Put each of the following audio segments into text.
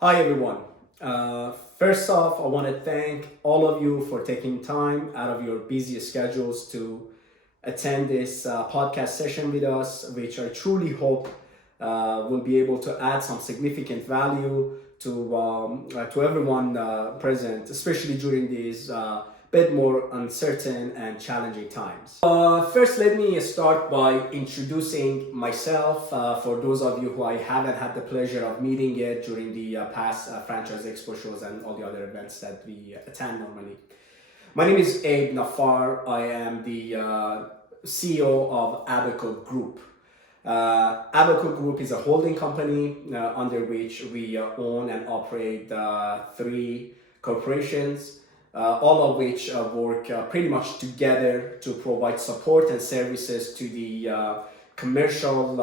Hi everyone. First off, I want to thank all of you for taking time out of your busy schedules to attend this podcast session with us, which I truly hope will be able to add some significant value to everyone present, especially during these bit more uncertain and challenging times. First, let me start by introducing myself for those of you who I haven't had the pleasure of meeting yet during the past franchise expo shows and all the other events that we attend normally. My name is Abe Nafar. I am the CEO of Abaco Group. Abaco Group is a holding company under which we own and operate three corporations, all of which work pretty much together to provide support and services to the commercial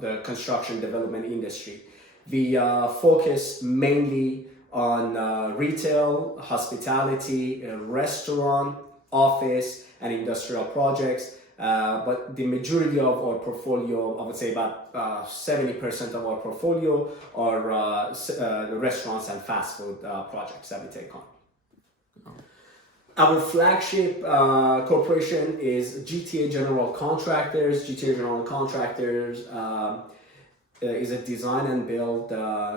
the construction development industry. We focus mainly on retail, hospitality, restaurant, office, and industrial projects. But the majority of our portfolio, I would say about 70% of our portfolio are the restaurants and fast food projects that we take on. Our flagship corporation is GTA General Contractors. GTA General Contractors is a design and build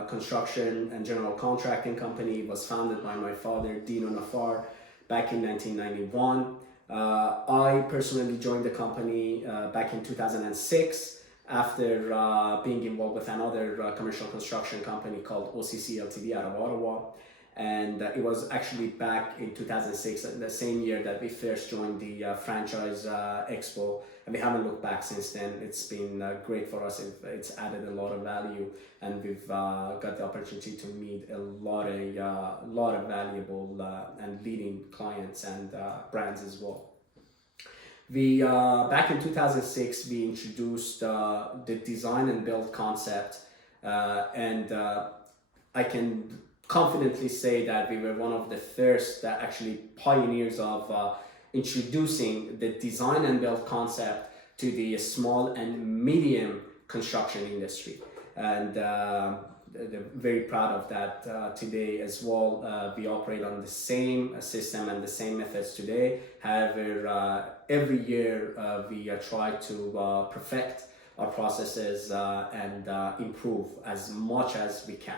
construction and general contracting company. It was founded by my father, Dino Nafar, back in 1991. I personally joined the company back in 2006 after being involved with another commercial construction company called OCC Ltd out of Ottawa. And it was actually back in 2006, the same year that we first joined the franchise expo, and we haven't looked back since then. It's been great for us. It's added a lot of value, and we've got the opportunity to meet a lot of valuable and leading clients and brands as well. We back in 2006 we introduced the design and build concept, and I can confidently say that we were one of the first actually pioneers of introducing the design and build concept to the small and medium construction industry, and they're very proud of that today as well. We operate on the same system and the same methods today. However, every year we try to perfect our processes and improve as much as we can.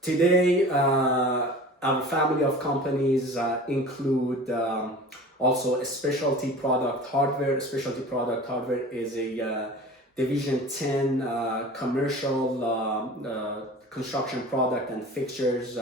Today, our family of companies include also a specialty product hardware. Specialty product hardware is a Division 10 commercial construction product and fixtures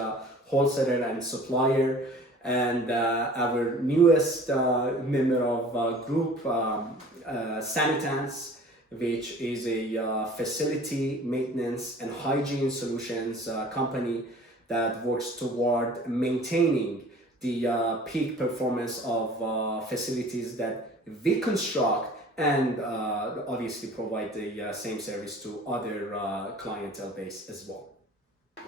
wholesaler and supplier. And our newest member of group, Sanitans, which is a facility maintenance and hygiene solutions company that works toward maintaining the peak performance of facilities that we construct, and obviously provide the same service to other clientele base as well.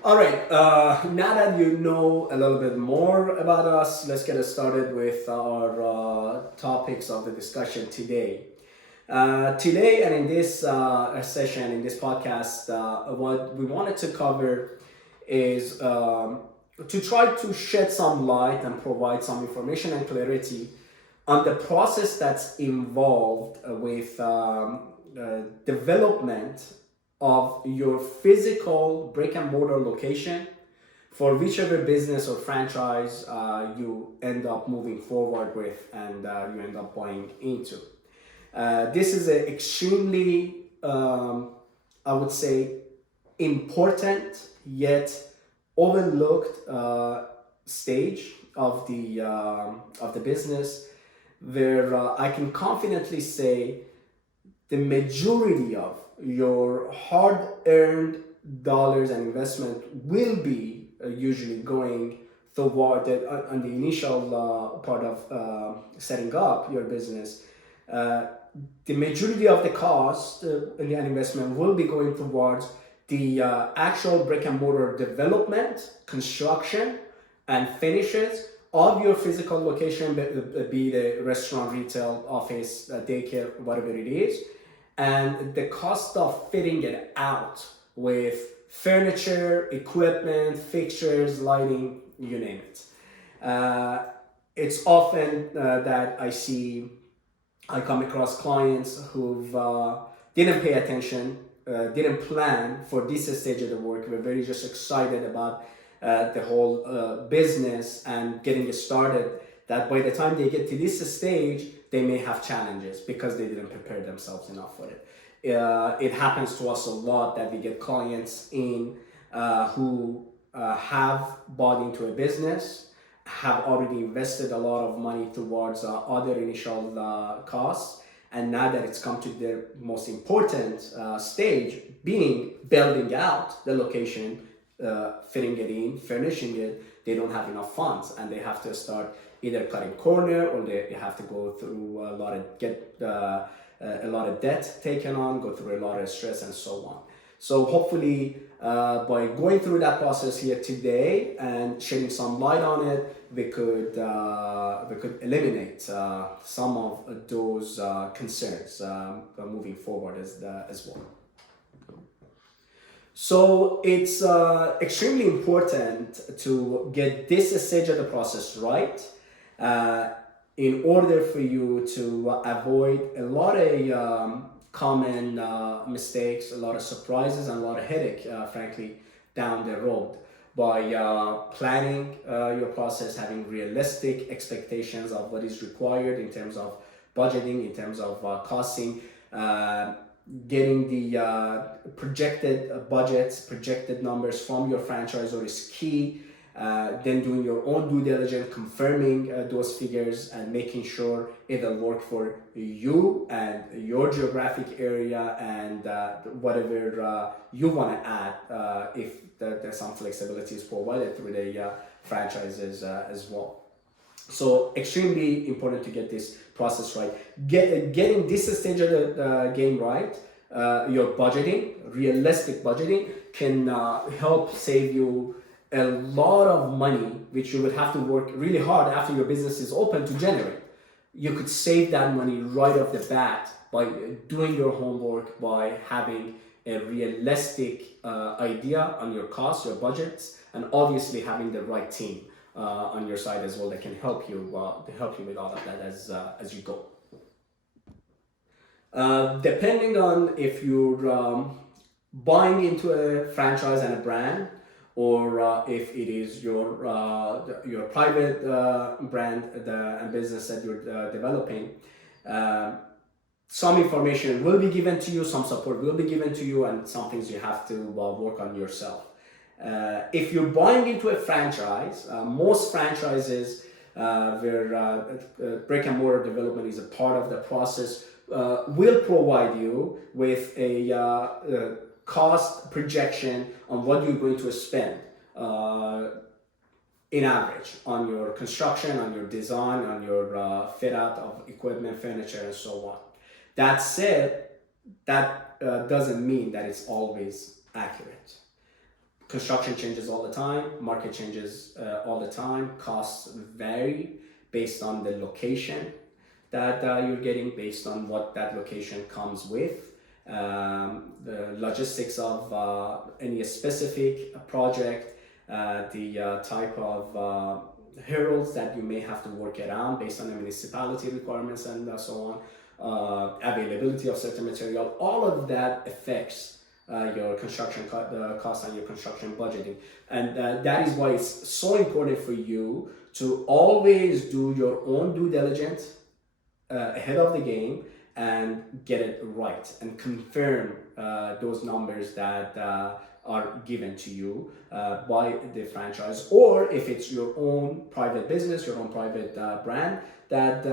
All right, now that you know a little bit more about us, let's get started with our topics of the discussion today. Today and in this session, in this podcast, what we wanted to cover is to try to shed some light and provide some information and clarity on the process that's involved with development of your physical brick and mortar location for whichever business or franchise you end up moving forward with and you end up buying into. This is an extremely, I would say, important yet overlooked stage of the business, where I can confidently say the majority of your hard-earned dollars and investment will be usually going toward on the initial part of setting up your business. The majority of the cost and investment will be going towards the actual brick and mortar development, construction, and finishes of your physical location, be the restaurant, retail, office, daycare, whatever it is, and the cost of fitting it out with furniture, equipment, fixtures, lighting, you name it. It's often that I come across clients who've didn't pay attention, didn't plan for this stage of the work. We're very just excited about the whole business and getting it started, that by the time they get to this stage, they may have challenges because they didn't prepare themselves enough for it. It happens to us a lot that we get clients in who have bought into a business, have already invested a lot of money towards other initial costs, and now that it's come to the most important stage, being building out the location, fitting it in, furnishing it, they don't have enough funds, and they have to start either cutting corner, or they have to go through a lot of debt taken on, go through a lot of stress, and so on. So hopefully, by going through that process here today and shedding some light on it, we could eliminate some of those concerns moving forward as well. So it's extremely important to get this stage of the process right in order for you to avoid a lot of common mistakes, a lot of surprises, and a lot of headache, frankly, down the road. By planning your process, having realistic expectations of what is required in terms of budgeting, in terms of costing, getting the projected budgets, projected numbers from your franchisor is key. Then doing your own due diligence, confirming those figures and making sure it'll work for you and your geographic area, and whatever you want to add if there's some flexibility is provided through the franchises as well. So extremely important to get this process right. Getting this stage of the game right, your budgeting, realistic budgeting, can help save you a lot of money, which you would have to work really hard after your business is open to generate. You could save that money right off the bat by doing your homework, by having a realistic idea on your costs, your budgets, and obviously having the right team on your side as well that can help you with all of that as you go. Depending on if you're buying into a franchise and a brand, or if it is your private brand and business that you're developing, some information will be given to you, some support will be given to you, and some things you have to work on yourself. If you're buying into a franchise, most franchises where brick and mortar development is a part of the process will provide you with a cost projection on what you're going to spend in average on your construction, on your design, on your fit out of equipment, furniture, and so on. That said, that doesn't mean that it's always accurate. Construction changes all the time, market changes all the time, costs vary based on the location that you're getting, based on what that location comes with. The logistics of any specific project, the type of hurdles that you may have to work around based on the municipality requirements and so on, availability of certain material, all of that affects your construction cost and your construction budgeting. And that is why it's so important for you to always do your own due diligence ahead of the game and get it right and confirm those numbers that are given to you by the franchise, or if it's your own private business, your own private brand that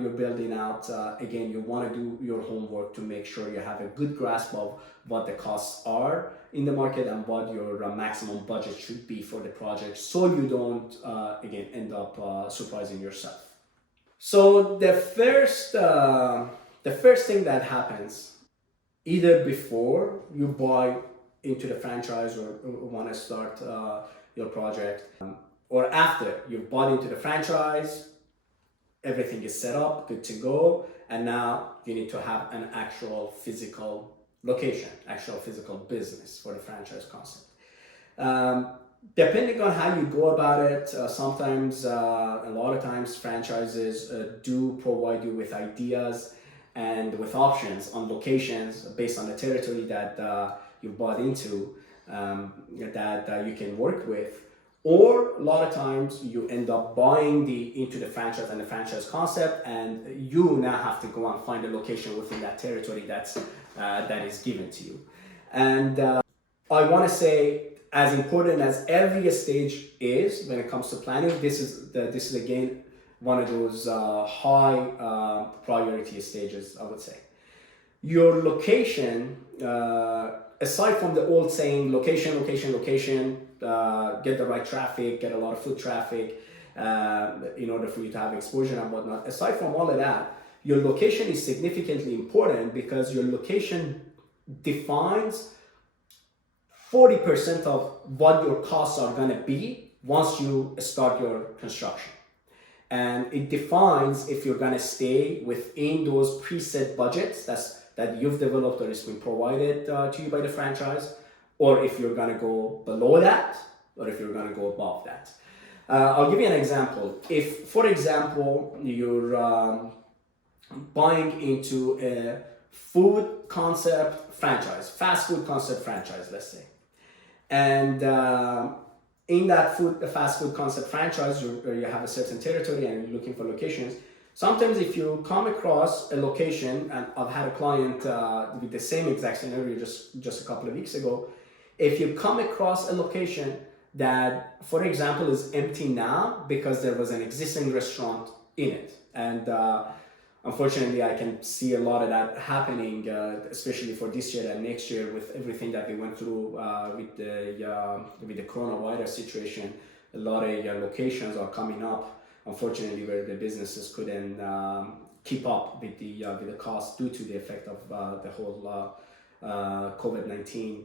you're building out. Again, you want to do your homework to make sure you have a good grasp of what the costs are in the market and what your maximum budget should be for the project, so you don't again end up surprising yourself. So the first thing that happens, either before you buy into the franchise or want to start your project, or after you've bought into the franchise, everything is set up, good to go, and now you need to have an actual physical location, actual physical business for the franchise concept. Depending on how you go about it, sometimes, a lot of times, franchises do provide you with ideas and with options on locations based on the territory that you bought into, that you can work with. Or a lot of times you end up buying into the franchise and the franchise concept, and you now have to go and find a location within that territory that is given to you. And I want to say, as important as every stage is when it comes to planning, this is again one of those high priority stages, I would say. Your location, aside from the old saying, location, get the right traffic, get a lot of foot traffic in order for you to have exposure and whatnot. Aside from all of that, your location is significantly important because your location defines 40% of what your costs are going to be once you start your construction. And it defines if you're going to stay within those preset budgets that you've developed or has been provided to you by the franchise, or if you're going to go below that, or if you're going to go above that. I'll give you an example. If, for example, you're buying into a food concept franchise, fast food concept franchise, let's say, and in that fast food concept franchise, you have a certain territory and you're looking for locations. Sometimes if you come across a location, and I've had a client with the same exact scenario just a couple of weeks ago, if you come across a location that, for example, is empty now because there was an existing restaurant in it, and unfortunately, I can see a lot of that happening, especially for this year and next year with everything that we went through with the coronavirus situation. A lot of locations are coming up, unfortunately, where the businesses couldn't keep up with the cost due to the effect of the whole COVID-19.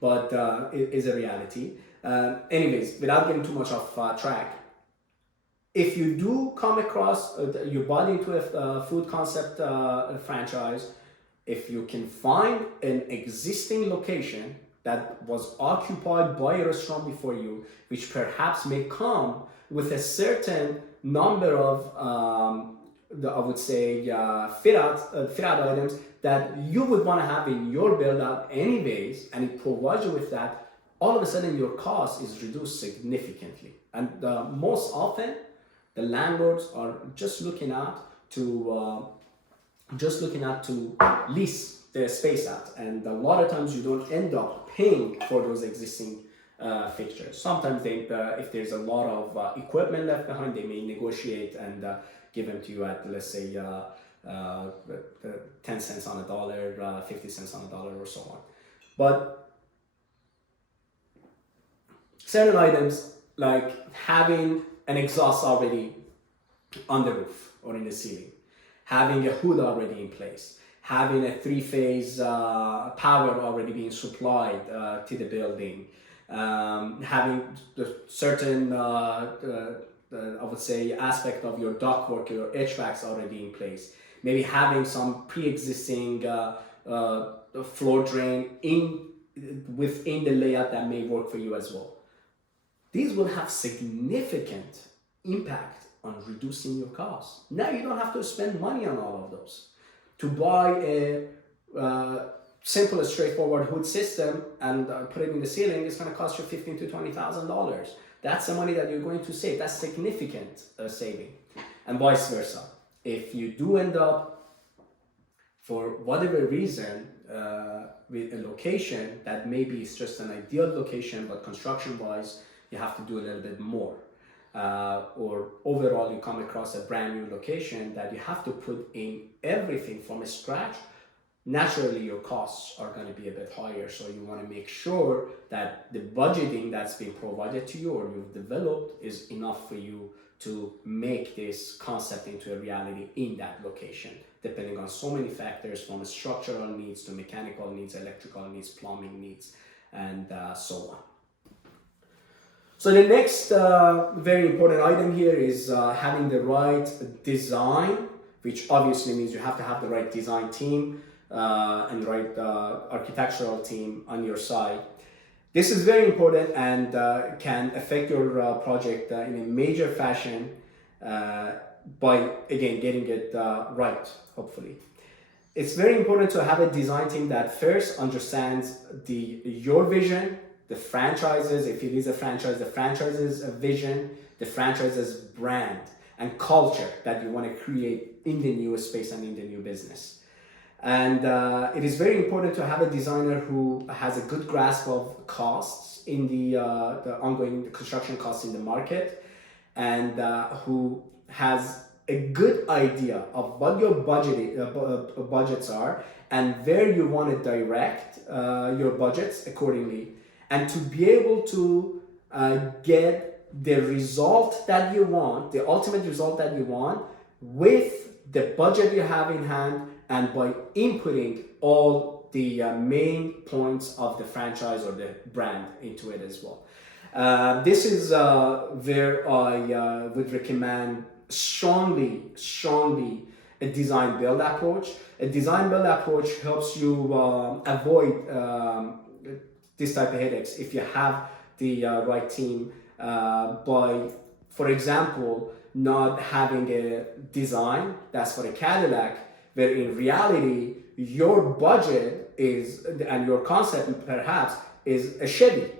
But it is a reality. Anyways, without getting too much off track, if you do come across, you bought into a food concept franchise, if you can find an existing location that was occupied by a restaurant before you, which perhaps may come with a certain number of, I would say, fit out items that you would want to have in your build out anyways, and it provides you with that, all of a sudden your cost is reduced significantly. And most often, the landlords are just looking out to lease the space out, and a lot of times you don't end up paying for those existing fixtures. Sometimes if there's a lot of equipment left behind, they may negotiate and give them to you at, let's say, 10 cents on a dollar, 50 cents on a dollar, or so on. But certain items like having an exhaust already on the roof or in the ceiling, having a hood already in place, having a three-phase power already being supplied to the building, having the certain, I would say, aspect of your ductwork, your HVACs already in place, maybe having some pre-existing floor drain within the layout that may work for you as well. These will have significant impact on reducing your costs. Now you don't have to spend money on all of those. To buy a simple, straightforward hood system and put it in the ceiling is going to cost you $15,000 to $20,000. That's the money that you're going to save. That's significant saving. And vice versa. If you do end up, for whatever reason, with a location that maybe is just an ideal location, but construction-wise, you have to do a little bit more. Or overall, you come across a brand new location that you have to put in everything from scratch, naturally your costs are going to be a bit higher. So you want to make sure that the budgeting that's been provided to you or you've developed is enough for you to make this concept into a reality in that location, depending on so many factors, from structural needs to mechanical needs, electrical needs, plumbing needs, and so on. So the next very important item here is having the right design, which obviously means you have to have the right design team. and right architectural team on your side. This is very important and can affect your project in a major fashion by, again, getting it right, hopefully. It's very important to have a design team that first understands your vision, the franchises, if it is a franchise, the franchise's vision, the franchise's brand and culture that you want to create in the new space and in the new business. And it is very important to have a designer who has a good grasp of costs in the ongoing construction costs in the market, and who has a good idea of what your budgets are and where you want to direct your budgets accordingly, and to be able to get the result that you want, the ultimate result that you want, with the budget you have in hand and by inputting all the main points of the franchise or the brand into it as well. This is where I would recommend strongly a design build approach. A design build approach helps you avoid this type of headaches if you have the right team by, for example, not having a design that's for a Cadillac, where in reality your budget is, and your concept perhaps, is a Chevy.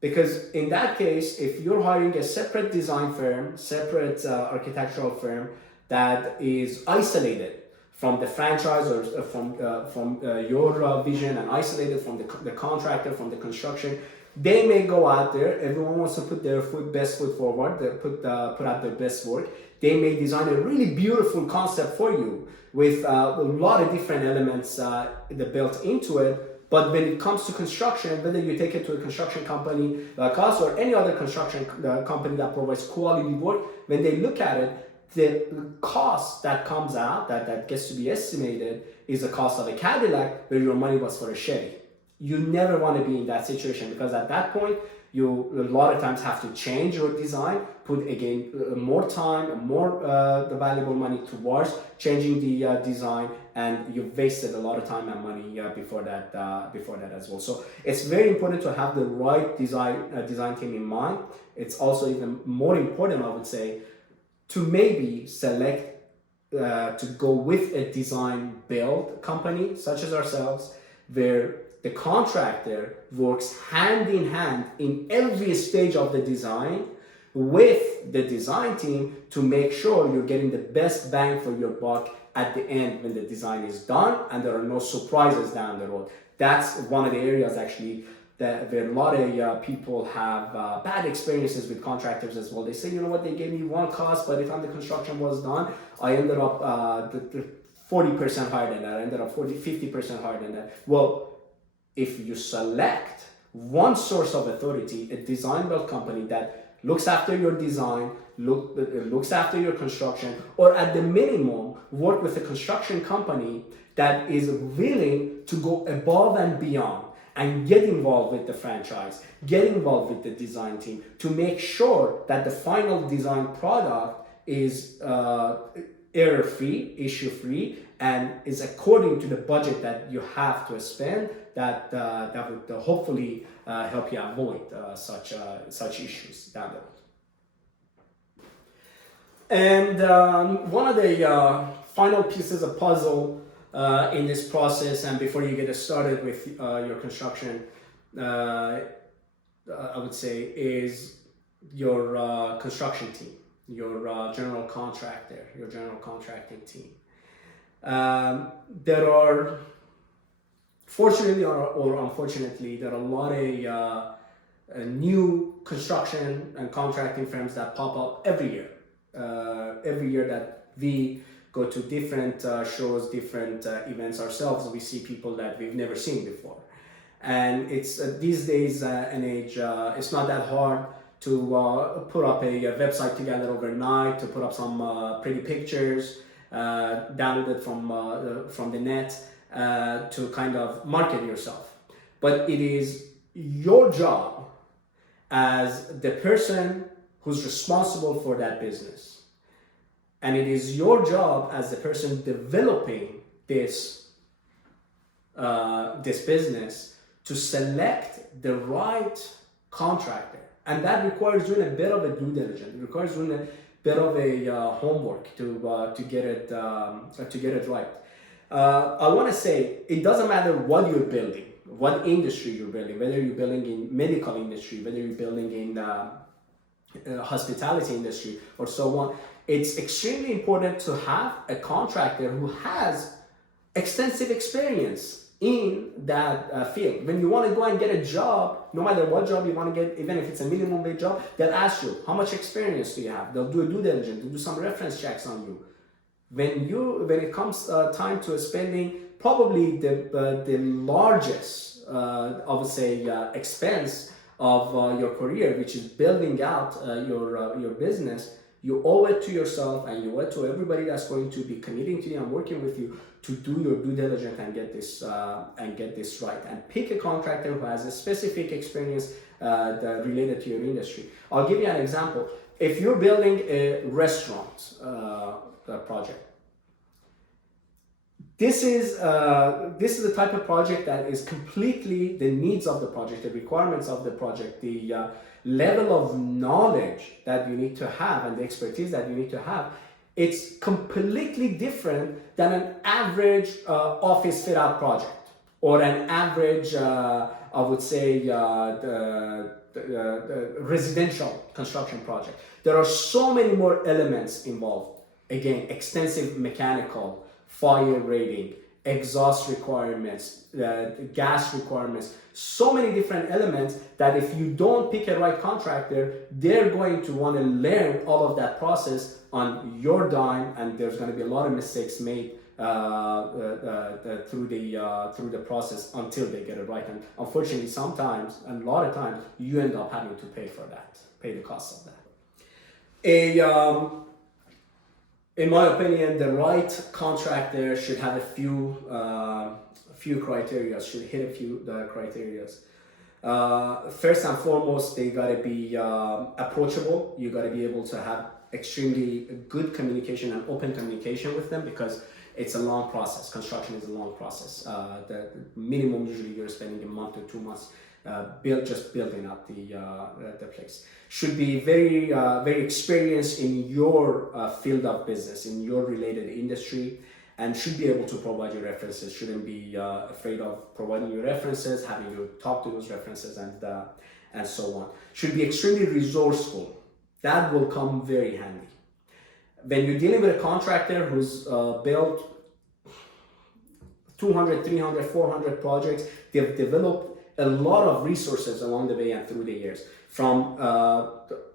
Because in that case, if you're hiring a separate design firm, separate architectural firm that is isolated from the franchise or from your vision, and isolated from the contractor, from the construction, they may go out there. Everyone wants to put their best foot forward. They put out their best work. They may design a really beautiful concept for you with a lot of different elements that built into it. But when it comes to construction, whether you take it to a construction company like us or any other construction company that provides quality work, when they look at it, the cost that comes out, that gets to be estimated, is the cost of a Cadillac where your money was for a Chevy. You never want to be in that situation, because at that point, you a lot of times have to change your design, put again more time, more the valuable money towards changing the design, and you've wasted a lot of time and money before that as well. So it's very important to have the right design team in mind. It's also even more important, I would say, to maybe select to go with a design build company such as ourselves, where the contractor works hand in hand in every stage of the design with the design team to make sure you're getting the best bang for your buck at the end when the design is done and there are no surprises down the road. That's one of the areas actually where a lot of people have bad experiences with contractors as well. They say, you know what, they gave me one cost, but if the construction was done, I ended up 40% higher than that. I ended up 50% higher than that. Well, if you select one source of authority, a design build company that looks after your design, looks after your construction, or at the minimum, work with a construction company that is willing to go above and beyond and get involved with the franchise, get involved with the design team to make sure that the final design product is error-free, issue-free, and is according to the budget that you have to spend, that would hopefully help you avoid such issues down the road. And one of the final pieces of puzzle in this process, and before you get started with your construction, I would say, is your construction team, your general contractor, your general contracting team. There are, fortunately or unfortunately, there are a lot of new construction and contracting firms that pop up every year. Every year that we go to different shows, different events ourselves, we see people that we've never seen before. And it's these days and age, it's not that hard to put up a website together overnight, to put up some pretty pictures, downloaded from the net, to kind of market yourself. But it is your job as the person who's responsible for that business, and it is your job as the person developing this this business to select the right contractor, and that requires doing a bit of a due diligence. It requires doing a bit of a homework to get it right. I want to say it doesn't matter what you're building, what industry you're building, whether you're building in medical industry, whether you're building in hospitality industry, or so on. It's extremely important to have a contractor who has extensive experience in that field. When you want to go and get a job, no matter what job you want to get, even if it's a minimum wage job, they'll ask you, how much experience do you have? They'll do a due diligence, they'll do some reference checks on you. When it comes time to spending, probably the largest, I would say, expense of your career, which is building out your business, you owe it to yourself and you owe it to everybody that's going to be committing to you and working with you to do your due diligence and get this right. And pick a contractor who has a specific experience related to your industry. I'll give you an example. If you're building a restaurant project, this is the type of project that is completely the needs of the project, the requirements of the project, the level of knowledge that you need to have and the expertise that you need to have. It's completely different than an average office fit out project or an average, I would say, the residential construction project. There are so many more elements involved. Again, extensive mechanical, fire rating, exhaust requirements, gas requirements, so many different elements that if you don't pick a right contractor, they're going to want to learn all of that process on your dime, and there's going to be a lot of mistakes made through the process until they get it right. And unfortunately, sometimes, and a lot of times, you end up having to pay the cost of that. In my opinion, the right contractor should have a few criteria, should hit a few criteria. First and foremost, they gotta be approachable. You gotta be able to have extremely good communication and open communication with them, because it's a long process. Construction is a long process. The minimum usually you're spending a month or 2 months building up the place. Should be very experienced in your field of business, in your related industry, and should be able to provide your references. Shouldn't be afraid of providing your references, having you talk to those references, and so on. Should be extremely resourceful. That will come very handy. When you're dealing with a contractor who's built 200, 300, 400 projects, they've developed a lot of resources along the way and through the years, from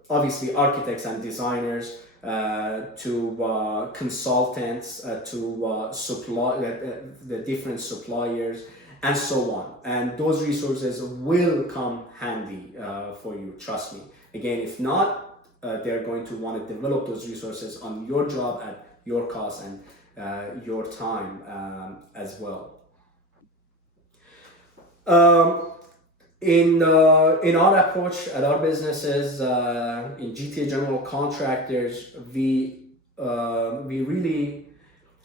obviously architects and designers to consultants to the different suppliers and so on. And those resources will come handy for you, trust me. Again, if not, they're going to want to develop those resources on your job at your cost and your time as well. In our approach at our businesses, in GTA General Contractors, we really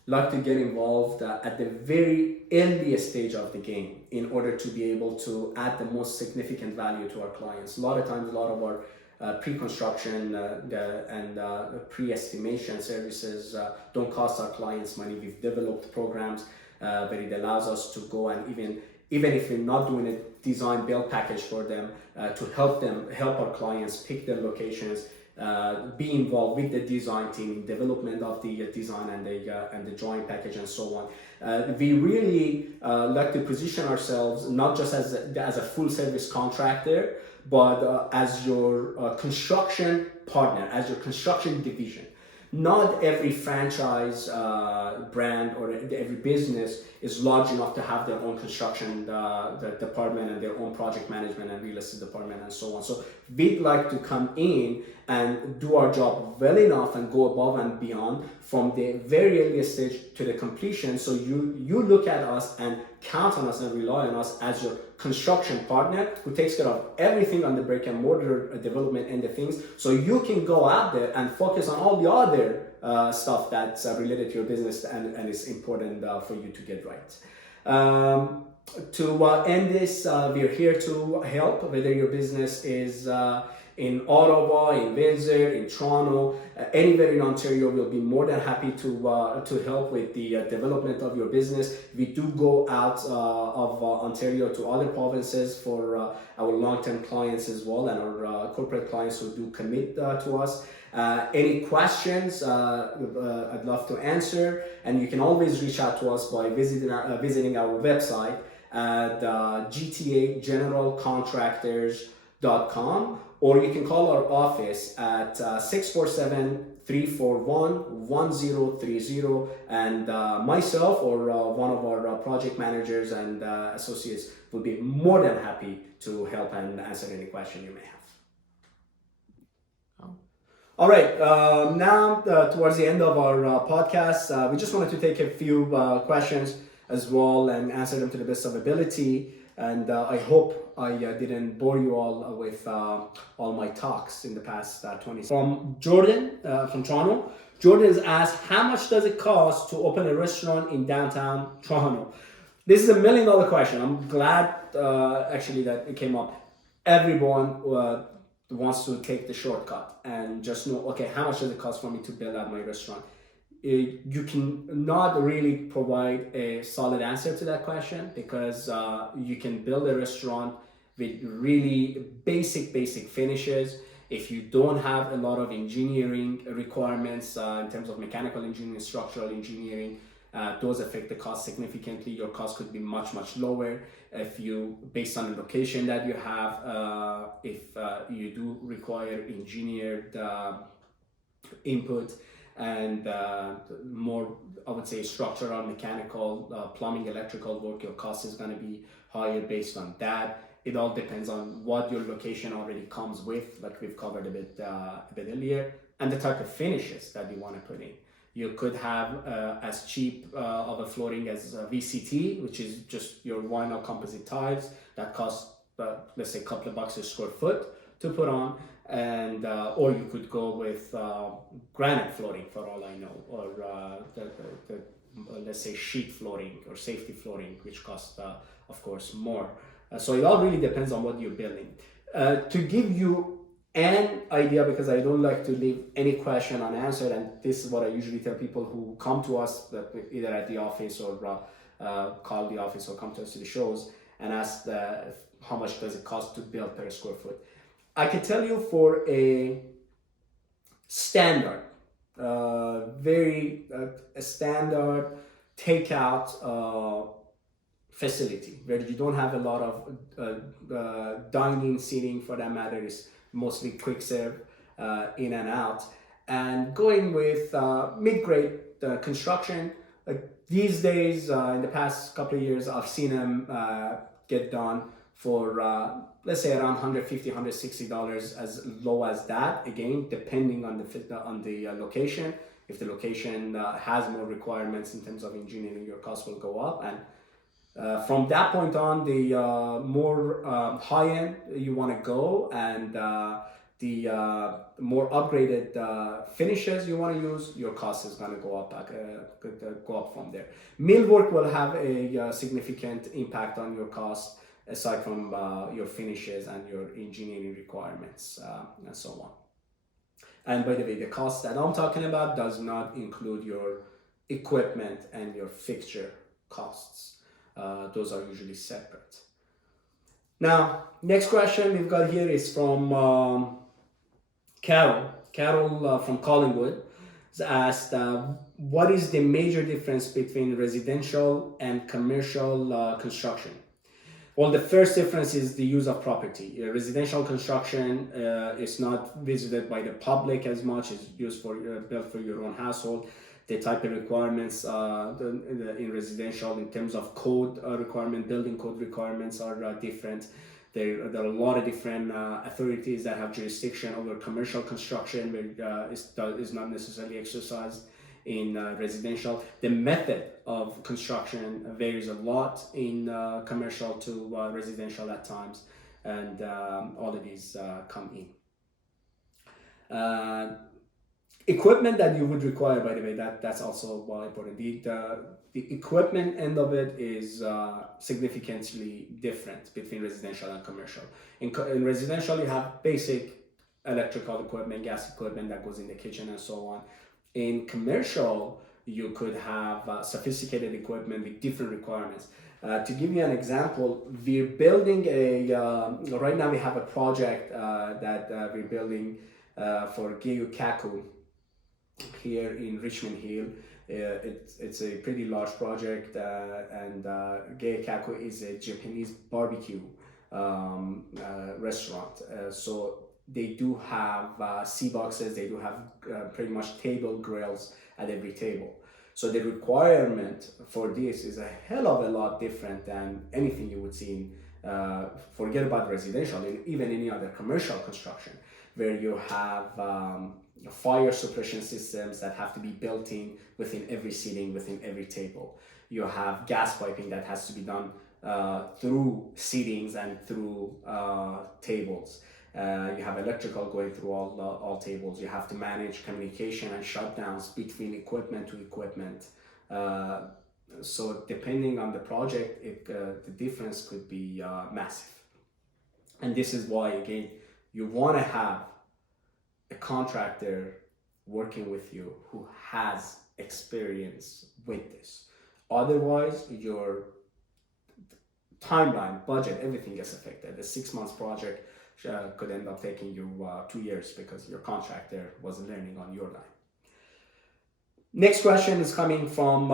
like to get involved at the very earliest stage of the game in order to be able to add the most significant value to our clients. A lot of times, a lot of our pre-construction and pre-estimation services don't cost our clients money. We've developed programs where it allows us to go and even if we're not doing a design build package for them, to help our clients pick their locations, be involved with the design team in development of the design and the drawing package and so on. We really like to position ourselves not just as a full service contractor, but as your construction partner, as your construction division. Not every franchise brand or every business is large enough to have their own construction department and their own project management and real estate department and so on. So we'd like to come in and do our job well enough and go above and beyond from the very earliest stage to the completion. So you look at us and count on us and rely on us as your construction partner who takes care of everything on the brick and mortar development and the things, so you can go out there and focus on all the other stuff that's related to your business and is important for you to get right. To end this, we're here to help, whether your business is in Ottawa, in Windsor, in Toronto, anywhere in Ontario. We'll be more than happy to help with the development of your business. We do go out of Ontario to other provinces for our long-term clients as well, and our corporate clients who do commit to us. Any questions, I'd love to answer, and you can always reach out to us by visiting our website at gtageneralcontractors.com, or you can call our office at 647-341-1030, and myself or one of our project managers and associates will be more than happy to help and answer any question you may have. All right, now towards the end of our podcast, we just wanted to take a few questions as well and answer them to the best of ability. And I hope I didn't bore you all with all my talks in the past 20. From Jordan, from Toronto, Jordan has asked, how much does it cost to open a restaurant in downtown Toronto? This is $1 million question. I'm glad actually that it came up. Everyone wants to take the shortcut and just know, okay, how much does it cost for me to build out my restaurant? You can not really provide a solid answer to that question, because you can build a restaurant with really basic finishes. If you don't have a lot of engineering requirements in terms of mechanical engineering, structural engineering, those affect the cost significantly. Your cost could be much lower if you, based on the location that you have, if you do require engineered input and more, I would say, structural, mechanical, plumbing, electrical work, your cost is going to be higher based on that. It all depends on what your location already comes with, like we've covered a bit earlier, and the type of finishes that you want to put in. You could have as cheap of a flooring as VCT, which is just your vinyl composite tiles that cost, let's say, a couple of bucks a square foot to put on, and or you could go with granite flooring, for all I know, or let's say sheet flooring or safety flooring, which costs, of course, more. So it all really depends on what you're building. To give you an idea, because I don't like to leave any question unanswered, and this is what I usually tell people who come to us, either at the office or call the office or come to us to the shows and ask how much does it cost to build per square foot. I can tell you for a standard, very standard takeout facility where you don't have a lot of dining seating, for that matter, is mostly quick serve, in and out, and going with mid-grade construction. These days, in the past couple of years, I've seen them get done for let's say around $150, $160, as low as that. Again, depending on the location. If the location has more requirements in terms of engineering, your cost will go up. And from that point on, the more high-end you want to go, and the more upgraded finishes you want to use, your cost is going to go up. Go up from there. Millwork will have a significant impact on your cost, aside from your finishes and your engineering requirements and so on. And by the way, the cost that I'm talking about does not include your equipment and your fixture costs. Those are usually separate. Now, next question we've got here is from Carol. Carol from Collingwood has asked, what is the major difference between residential and commercial construction? Well, the first difference is the use of property. Residential construction is not visited by the public as much. It's used for built for your own household. The type of requirements in residential, in terms of code requirement, building code requirements, are different. There are a lot of different authorities that have jurisdiction over commercial construction, where is not necessarily exercised in residential. The method of construction varies a lot in commercial to residential at times, and all of these come in. Equipment that you would require, by the way, that's also well important. The equipment end of it is significantly different between residential and commercial. In residential, you have basic electrical equipment, gas equipment that goes in the kitchen and so on. In commercial, you could have sophisticated equipment with different requirements. To give you an example, we're building right now we have a project that we're building for Geiyu Kaku here in Richmond Hill. It's a pretty large project, and Geiyu Kaku is a Japanese barbecue restaurant. So they do have sea boxes, they do have pretty much table grills at every table. So the requirement for this is a hell of a lot different than anything you would see in, forget about residential, and even any other commercial construction, where you have fire suppression systems that have to be built in within every seating, within every table. You have gas piping that has to be done through seatings and through tables. You have electrical going through all tables. You have to manage communication and shutdowns between equipment to equipment. So depending on the project, the difference could be massive. And this is why, again, you want to have a contractor working with you who has experience with this. Otherwise, your timeline, budget, everything gets affected. A 6 months project could end up taking you 2 years because your contractor wasn't learning on your line. Next question is coming from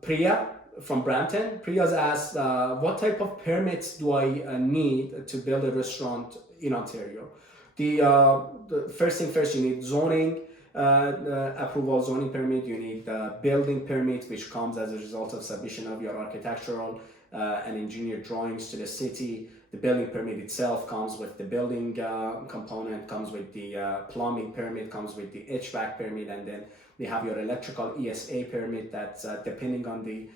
Priya from Brampton. Priya's asked, what type of permits do I need to build a restaurant in Ontario? The first thing first, you need zoning approval, zoning permit. You need building permit, which comes as a result of submission of your architectural and engineer drawings to the city. The building permit itself comes with the building component, comes with the plumbing permit, comes with the HVAC permit, and then they have your electrical ESA permit. That's depending on the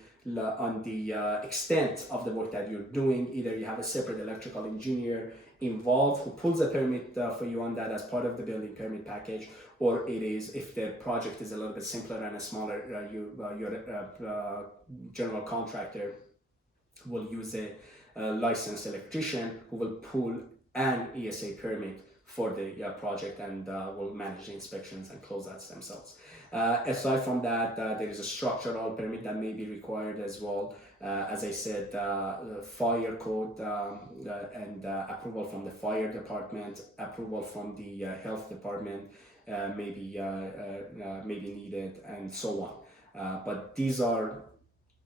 extent of the work that you're doing. Either you have a separate electrical engineer involved who pulls a permit for you on that as part of the building permit package, or it is, if the project is a little bit simpler and a smaller, your general contractor will use a licensed electrician who will pull an ESA permit for the project and will manage the inspections and closeouts themselves. Aside from that, there is a structural permit that may be required as well. As I said, fire code and approval from the fire department, approval from the health department may be needed, and so on. But these are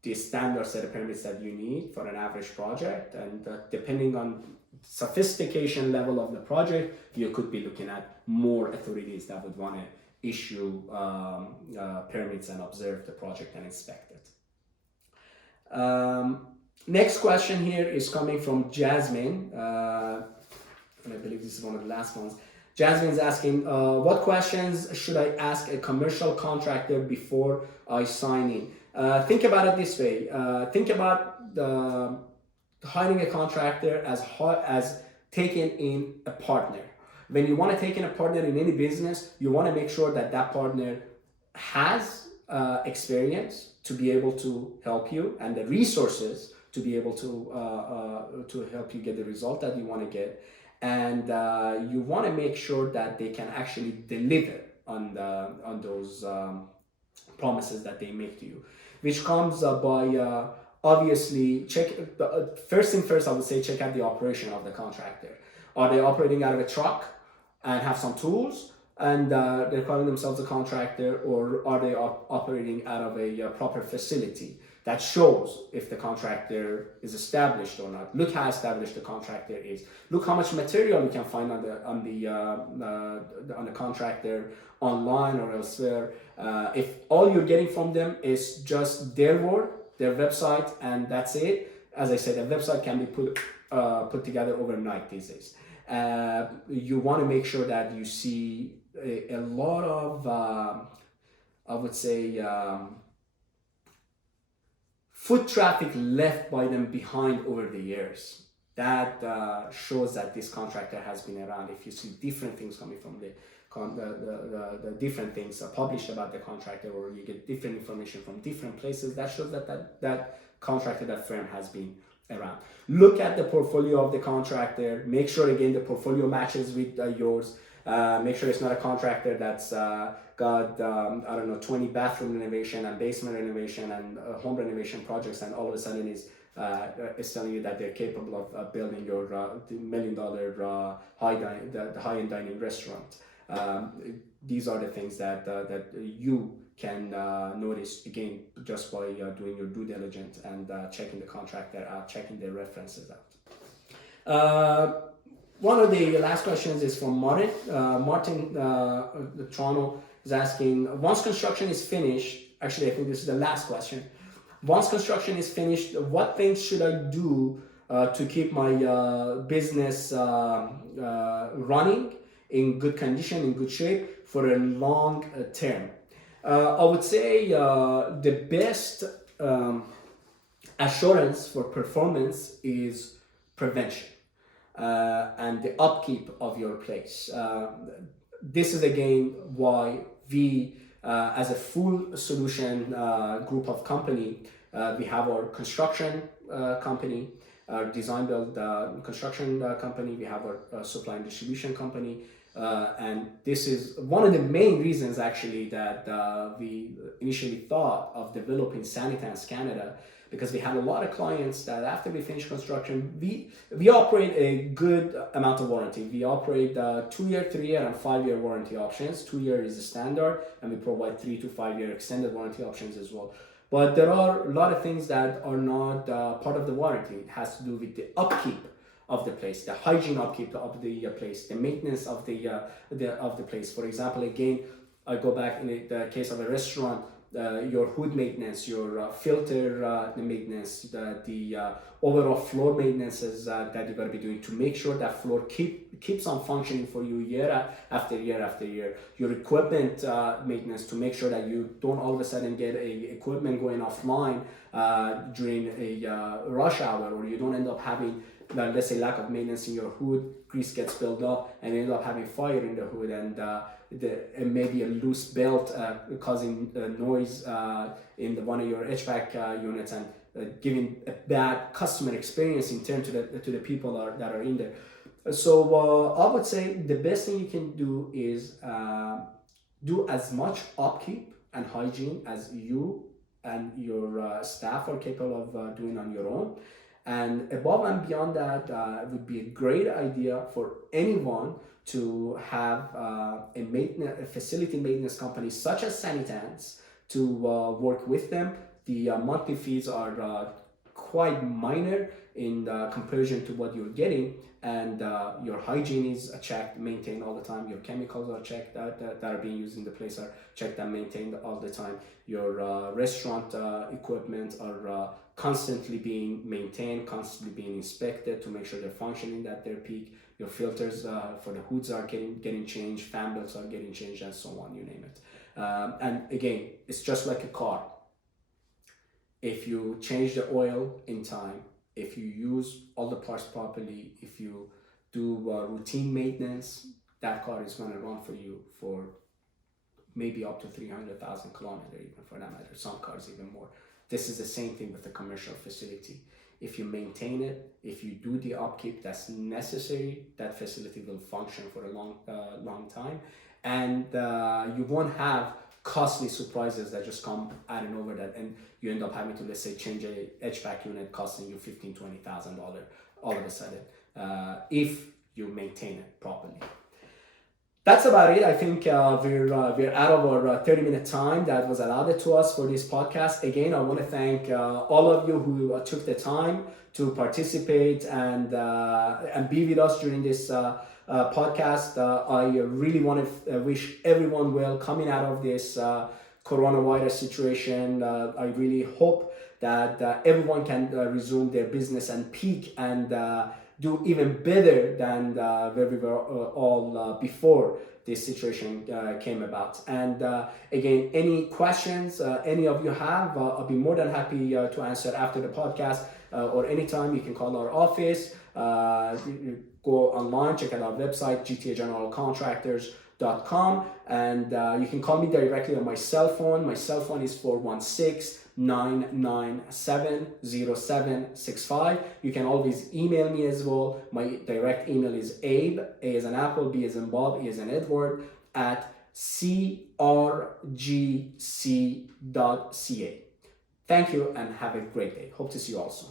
the standard set of permits that you need for an average project, and depending on sophistication level of the project, you could be looking at more authorities that would want to issue permits and observe the project and inspect it. Next question here is coming from Jasmine, and I believe this is one of the last ones. Jasmine is asking, what questions should I ask a commercial contractor before I sign in? Think about it this way. Think about hiring a contractor as taking in a partner. When you want to take in a partner in any business, you want to make sure that that partner has experience to be able to help you and the resources to be able to help you get the result that you want to get. And you want to make sure that they can actually deliver on those promises that they make to you, which comes by obviously first thing first, I would say check out the operation of the contractor. Are they operating out of a truck and have some tools and they're calling themselves a contractor, or are they operating out of a proper facility? That shows if the contractor is established or not. Look how established the contractor is. Look how much material you can find on the contractor online or elsewhere. If all you're getting from them is just their word, their website, and that's it, as I said, a website can be put together overnight these days. You want to make sure that you see a lot of, I would say, foot traffic left by them behind over the years. That shows that this contractor has been around. If you see different things coming from the the different things published about the contractor, or you get different information from different places. That shows that contractor, that firm has been around. Look at the portfolio of the contractor. Make sure again the portfolio matches with yours. Make sure it's not a contractor that's got 20 bathroom renovation and basement renovation and home renovation projects, and all of a sudden is telling you that they're capable of building your $1 million high-end dining restaurant. These are the things that you can notice again just by doing your due diligence and checking the contractor out, checking their references out. One of the last questions is from Martin. Martin, Toronto, is asking, once construction is finished, actually I think this is the last question. Once construction is finished, what things should I do to keep my business running in good condition, in good shape for a long term? I would say the best assurance for performance is prevention and the upkeep of your place. This is again why we, as a full solution group of company, we have our construction company, our design build construction company, we have our supply and distribution company, and this is one of the main reasons actually that we initially thought of developing Sanitans Canada, because we had a lot of clients that after we finish construction, we operate a good amount of warranty. We operate 2-year, 3-year, and 5-year warranty options. 2-year is the standard, and we provide 3 to 5-year extended warranty options as well. But there are a lot of things that are not part of the warranty. It has to do with the upkeep of the place, the hygiene upkeep of the place, the maintenance of the place. For example, again, I go back in the case of a restaurant, your hood maintenance, your filter maintenance, the overall floor maintenances that you're going to be doing to make sure that floor keeps on functioning for you year after year after year. Your equipment maintenance to make sure that you don't all of a sudden get equipment going offline during a rush hour, or you don't end up having, let's say, lack of maintenance in your hood, grease gets built up and you end up having fire in the hood, and maybe a loose belt causing noise in one of your HVAC units, and giving a bad customer experience in terms to the people that are in there. So I would say the best thing you can do is do as much upkeep and hygiene as you and your staff are capable of doing on your own. And above and beyond that, it would be a great idea for anyone to have a facility maintenance company such as Sanitans to work with them. The monthly fees are quite minor in comparison to what you're getting, and your hygiene is checked, maintained all the time. Your chemicals are checked that are being used in the place are checked and maintained all the time. Your restaurant equipment are constantly being maintained, constantly being inspected to make sure they're functioning at their peak. Your filters for the hoods are getting changed, fan belts are getting changed, and so on, you name it. And again, it's just like a car. If you change the oil in time, if you use all the parts properly, if you do routine maintenance, that car is going to run for you for maybe up to 300,000 kilometers, even for that matter, some cars even more. This is the same thing with the commercial facility. If you maintain it, if you do the upkeep that's necessary, that facility will function for a long time, and you won't have costly surprises that just come out of nowhere, that and you end up having to, let's say, change a HVAC unit costing you $15,000-$20,000 all of a sudden if you maintain it properly. That's about it. I think we're out of our 30-minute time that was allotted to us for this podcast. Again, I want to thank all of you who took the time to participate and be with us during this podcast. I really want to wish everyone well coming out of this coronavirus situation. I really hope that everyone can resume their business and peak and do even better than where we were all before this situation came about. And again, any questions any of you have, I'll be more than happy to answer after the podcast, or anytime you can call our office. You go online, check out our website, and you can call me directly on my cell phone. My cell phone is 416-997-0765. You can always email me as well. My direct email is Abe, A as an apple, B as in Bob, E as in Edward, at crgc.ca. Thank you and have a great day. Hope to see you also.